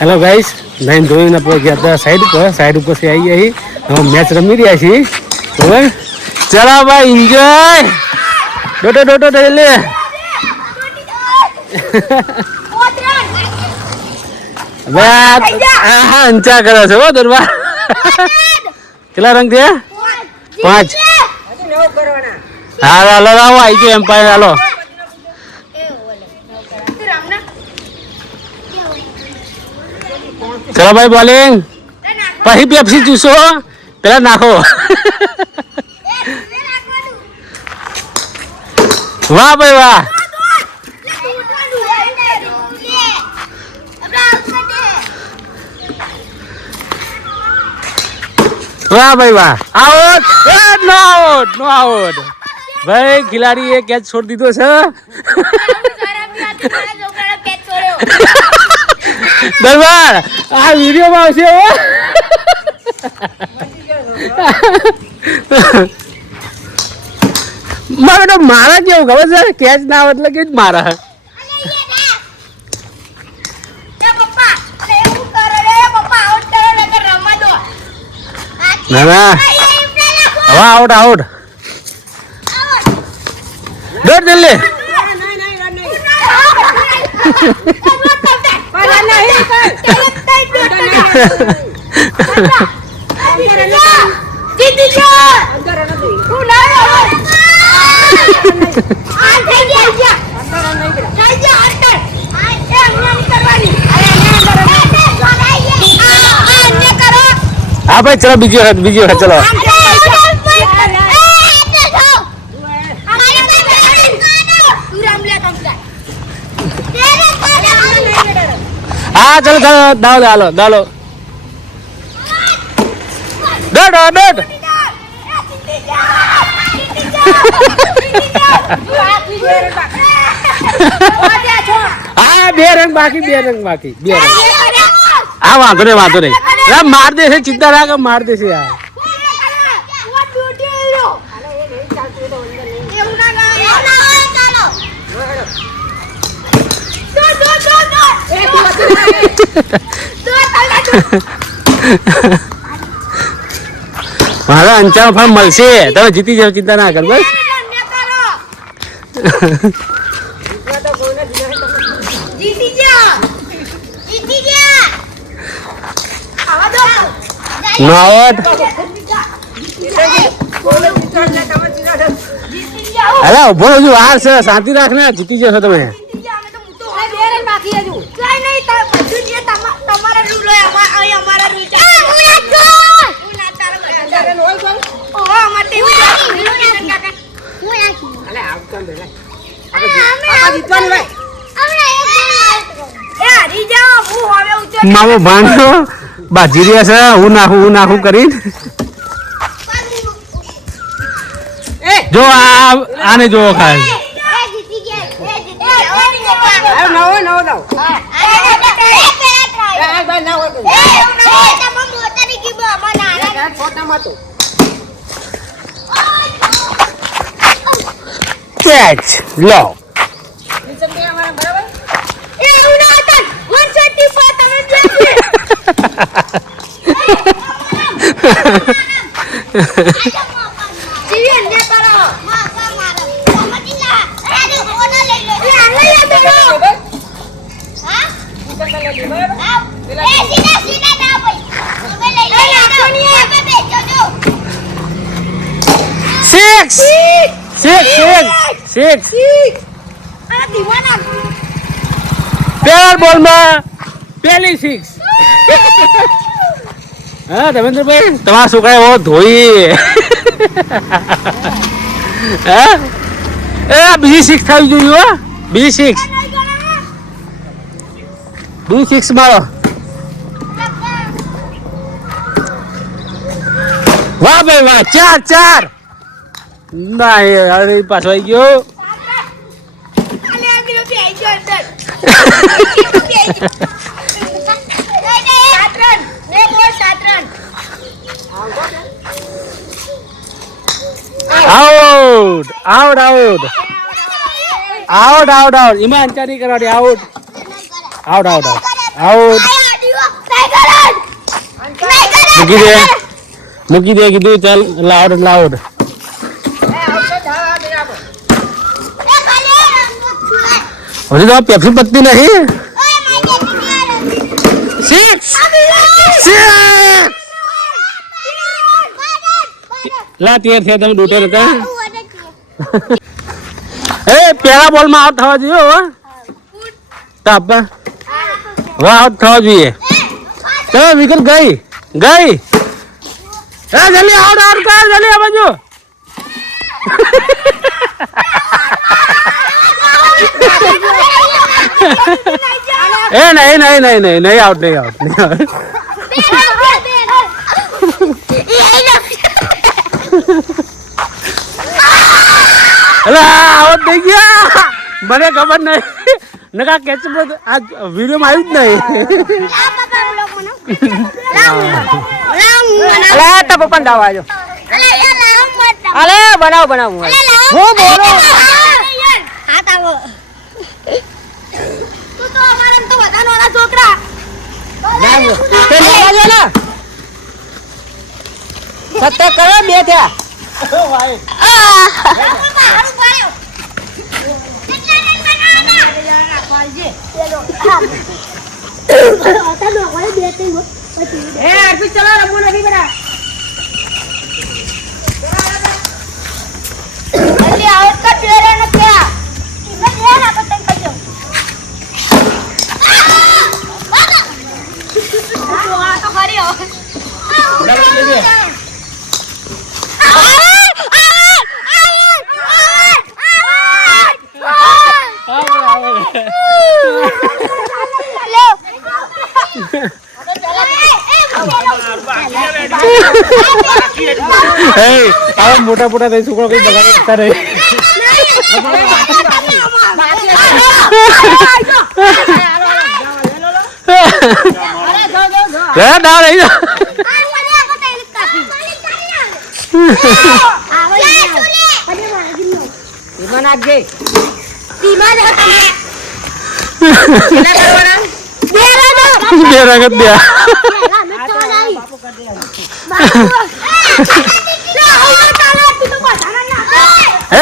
Hello guys, nine ધોઈને આપણે ગયા હતા સાઈડ ઉપરથી આવી અહીં હવે મેચ રમી રહ્યા છીએ. બરાબર, ચલો ભાઈ એન્જોય. ડોટો લે. હા અંચા કરે છે હો દરબાર. કેટલા રંગ થયા? 5. હા હાલો આવો આવી ગયો એમ્પાયર. હાલો ચલો ભાઈ બોલિંગ. પછી પેપ્સી ચૂસો પેલા નાખો. વાહ ભાઈ વાહ. વાહ ભાઈ વાહ. આઉટ. નો આઉટ ભાઈ. ખિલાડી એ કેચ છોડી દીધો છે. દરબાર આ વિડીયોમાં આવશે. મારે તો મારા કેવું ખબર છે, કેચ ના આવે એટલે કે જ મારા. ના ના હવે આઉટ. ડોટ દિલ્હી. હા ભાઈ ચલો બીજી વખત ચલો. હા ચલો દાલો. ડોટ. હા 2 રંગ બાકી. હા વાંધો નહીં. માર દે છે, ચિંતા રાખ, માર દે છે યાર. મારા અંચામાં ફળ મળશે, તમે જીતી જાવ, ચિંતા ના કર. બસ અરે ઉભો હજુ વાર છે, શાંતિ રાખને. જીતી જશો તમે. મામો ભાંડો બાજી રહ્યા છે. હું નાખું કરીને જો આને જોવો ખાય. કેચ લો. Six. પેલા બોલમાં પેલી 6. હા ધર્મેન્દ્રભાઈ, તમારા છોકરા એવો ધોઈ. બીજી 6 થવી જોઈએ. બીજી 6 મારો. વાહ ભાઈ વાહ. 4. ના અરે પાછો આવી ગયો. આઉટ. એમાં અંચા નહીં કરવાની. આઉટ. મૂકી દે કીધું ચાલ લાઉડ હજી તો પેપ્સી પત્તી નહીં લા તેર છે તમે ડૂટે હતા એ પેલા બોલ માં આઉટ થવા જોઈએ આઉટ થવા જોઈએ ચલો વિકેટ ગઈ જલ્દી આઉટ કર જલ્દી આ બાજુ એ નહીં આઉટ આઉટ થઈ ગયા મને ખબર નહીં નકા કેચ આ વિડીયો માં આવ્યું જ નહીં પપ્પા દાવ આજો અલે બનાવ હું બોલો છોકરા સત્ય કરો બે થયા મોટા થઈ છોકરો કઈ બગાડતા રહે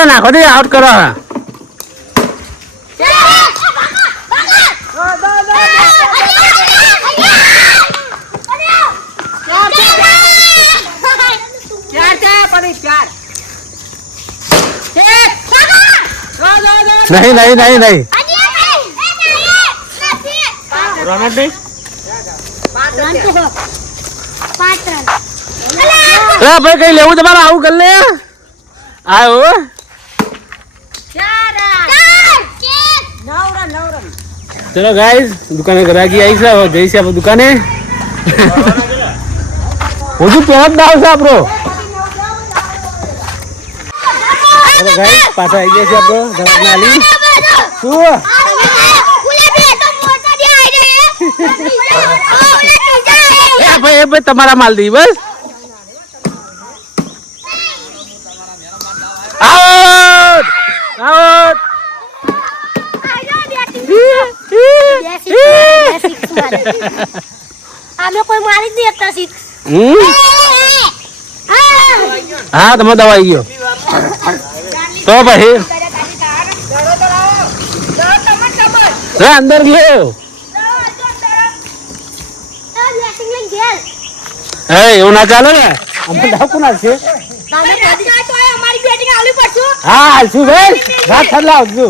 નાખો દે આઉટ કરો નહીં ભાઈ કઈ લેવું તમારે આવું કરી લે આવો ચલો ગાઈસ દુકાને ગ્રાહકી આવી છે હવે જઈ છે આપણે દુકાને હજુ પેલા જ દાવ છે આપણો ચલો ગાઈસ પાછા આવી ગયા છે આપણો ઘરના આલી શું ભાઈ તમારા માલ દી બસ આઉટ આઉટ આમે કોઈ મારી જ દેતા સિક્સ હા તમે દવા આવી ગયો તો ભાઈ અંદર ગયો એવું ના ચાલે ને અમે ડાકુ ના છે હા હાલશું ભાઈ રાત ઠંડ લાવજો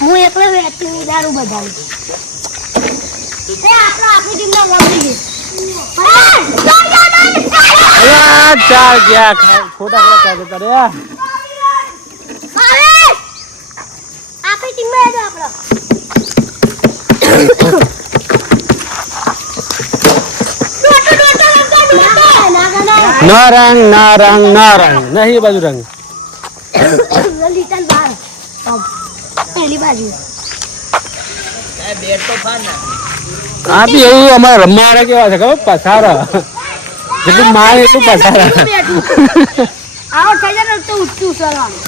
હું એકલો વેચી દારૂ બધાઈ આપણી ટીમના વોલી ચાલ ગયા ખોટા ચાલ કરે આપણી ટીમમાં આપણો નારંગ નહીં બાજુ રંગ પહેલી બાજુ આ બી એવું અમારે રમવા કેવા છે ખબર પસારા જેટલું મારે એટલું પસારા આવો થઈ જાય તો ઉઠતું સરવાનું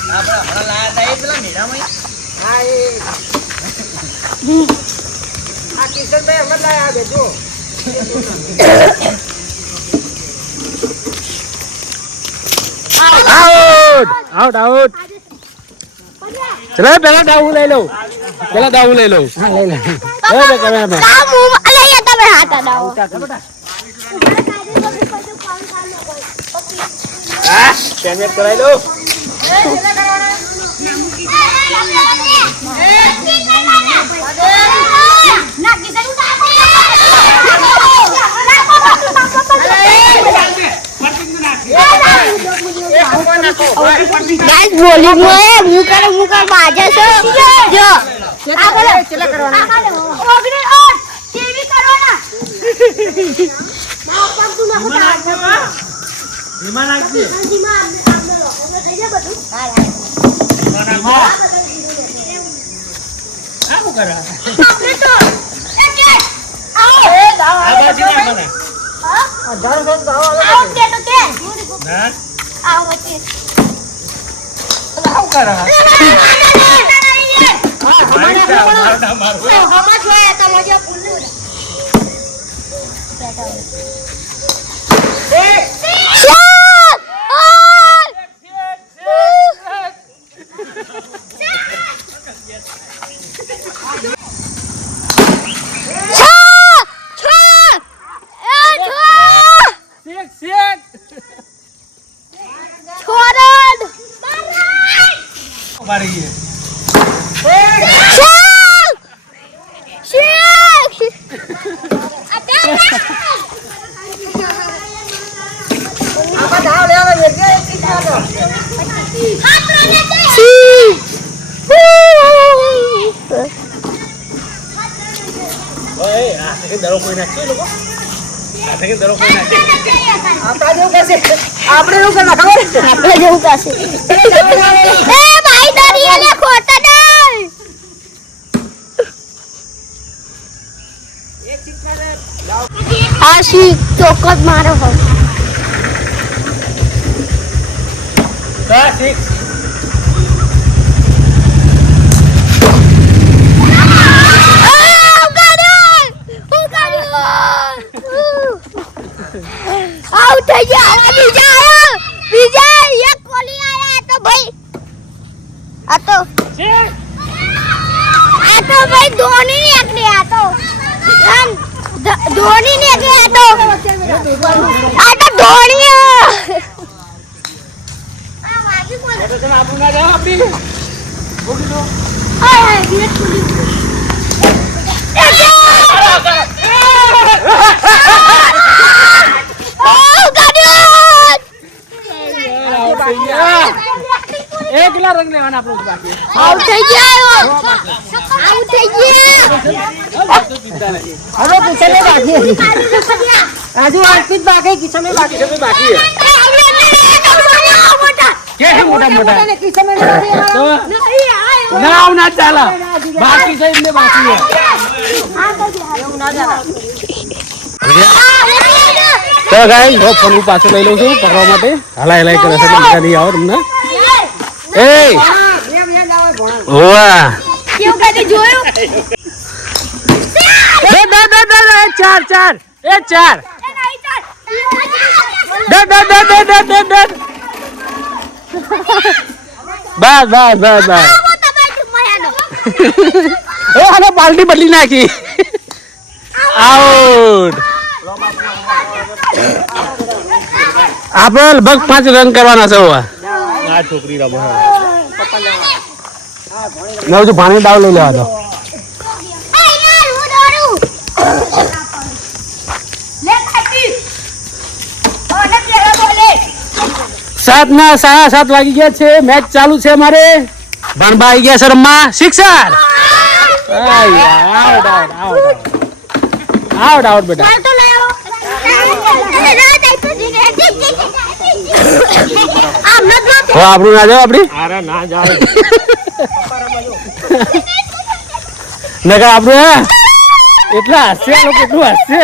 આઉટ આઉટ ચલો પેલા દાવું લઈ લઉં હા લઈ લે કરાવી દઉં મુકર બાજે છે જો આ બોલો કેટલા કરવાના ઓગણી ઓર કેવી કરવાના બાપ પાક તું નાખો વિમાન નાખજે ધીમા આમને લો એટલે થઈ જાય બધું હા આ શું કરે આપણે તો આવો એ દાવ આ બાજુ ના બને હા અઢાર સો દાવ આવો કે તો કે ના આવો વચ્ચે શું કરે મારી દરો કોઈ નાખે લોકો દરો કોઈ નાખે આપણા જેવું કરશે આપણે એવું કરવા ખબર આપણે જેવું કાશે એ ભાઈ તારી એને ખોટા દે આશી ચોક્કસ મારો હોય સિક્સ આઉટ થઈ ગયા બીજા એક કોલી આયા તો ભાઈ આ તો ભાઈ ધોની ને એકલી આ તો ધોની ને એકલી આ તો ધોની આપણું ના જાવ આપડી હાય વિરાટ કોહલી કેટલા રંગ લેવાના આપણું બાકી આઉટ થઈ ગયા આઉટ થઈ ગયા હવે કિચન में बाकी है राजू आज पिच बाकी किचन में बाकी બાકી કે છે મોટા મોટા किचन में તો ના ના ચાલા બાકી છે એમને બાકી છે તો ગાઈસ હું ફોન પાછો લઈ લઉં છું પકડવા માટે હલાઈ કરે છે મજા નહીં આવે તમને એ ઓવા કેવું કદી જોયું ચાર એ ચાર બસ એ આને પાલટી બદલી નાખી આઉટ આપણે લગભગ 5 રન કરવાના છે આ છોકરી રમે નવજુ પાણી દાવ લઈ લેવા દો સાડા 7 વાગી ગયા છે મેચ ચાલુ છે અમારે ભણબા આવી ગયા છે રમવા સિક્સર આઉટ બેટા આપણું ના જાવ આપડી ના જાય નકર આપણું એટલા હસશે આ લોકો કેટલું હસશે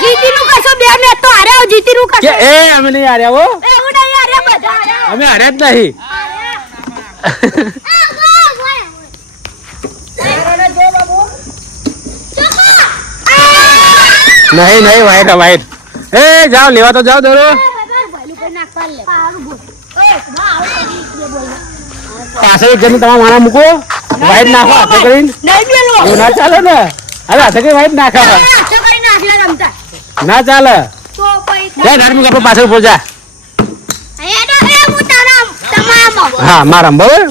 જીતી નું કશો 2 મેચ તો હારે જીતી રૂ કે એ અમે નહીં હાર્યા હો, એવું નહીં યાર એ બધા હાર્યા. અમે હાર્યા જ નહીં. નહીં નહીં વાઈટ વાઈટ. એ જાઓ લેવા તો જાઓ દોરો. પાછળ એક જણ તમારા માણા મૂકો, વાઈટ નાખો હાથે કરીને. એવું ના ચાલે ને. અરે હાથે કઈ વાઈટ નાખા ના ચાલે. લે ધાર્મિક આપણે પાછળ ઉભો જા. હા મારા બરાબર.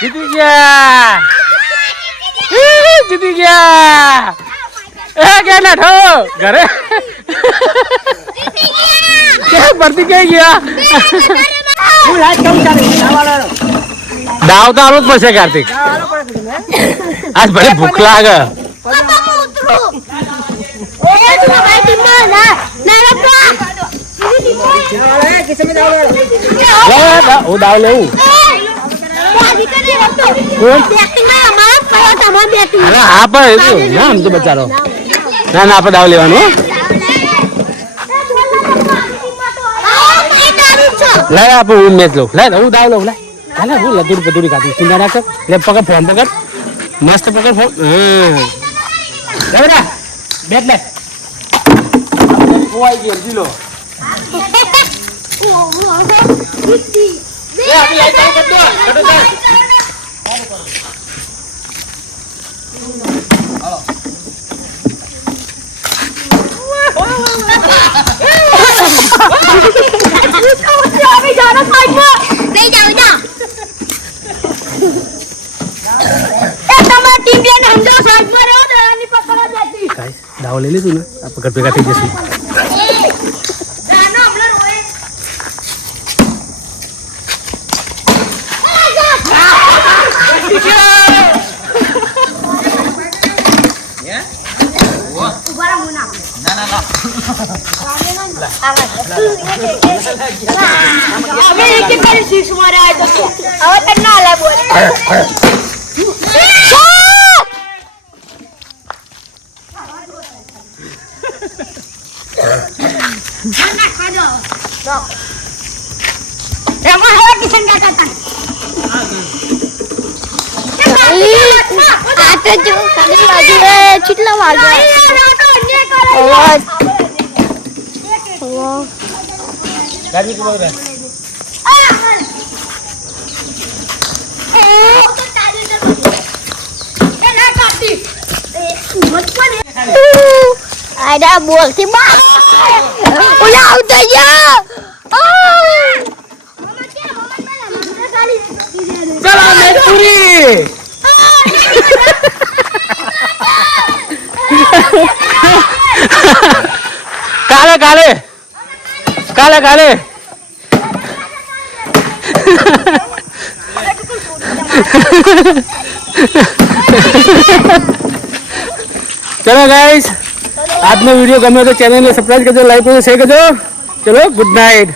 જીતી ગયા, જીતી ગયા. એ કે નાઠો ઘરે કે ભરતી કઈ ગયા. દાવ તો આવું જ પડશે કાર્તિક. આજ ભલે ભૂખ લાગે. હું દાવ લેવું. હા પણ ના આમ તો બચારો. ના ના આપણે દાવ લેવાનું. લે આપણે હું મેચ લઉં. લે હું દાવ લઉં. લે લે હું લદુરી પદુરી ખાતી ચિંતા ના કર. લે પકડ ફોન પકડ મસ્ત પકડ ફોન. હા લે બેટ લે. ઓય ગયો જીલો. એ આપી લાઈટ ચાલુ કર દો. કટો ચાલ. દાવ લઈ લીધું ને આ પકડ ભેગા થઈ જશું. કેટલા વાગ્યા ગાડી કો બોલ. આડા બોલતી બા ઓલા આવતો જા. ચલો મેચ પૂરી. કાલે કાલે કાલે કાલે ચલો ગાઈસ આજનો વિડીયો ગમે તો ચેનલને સબસ્ક્રાઇબ કરજો, લાઈક કરજો, શેર કરજો. ચલો ગુડ નાઇટ.